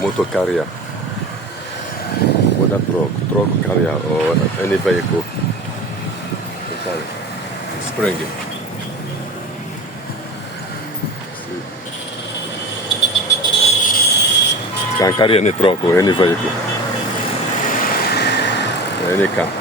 motor carrier, whether truck carrier or any vehicle. Spring. Can carry any truck or any vehicle, any car.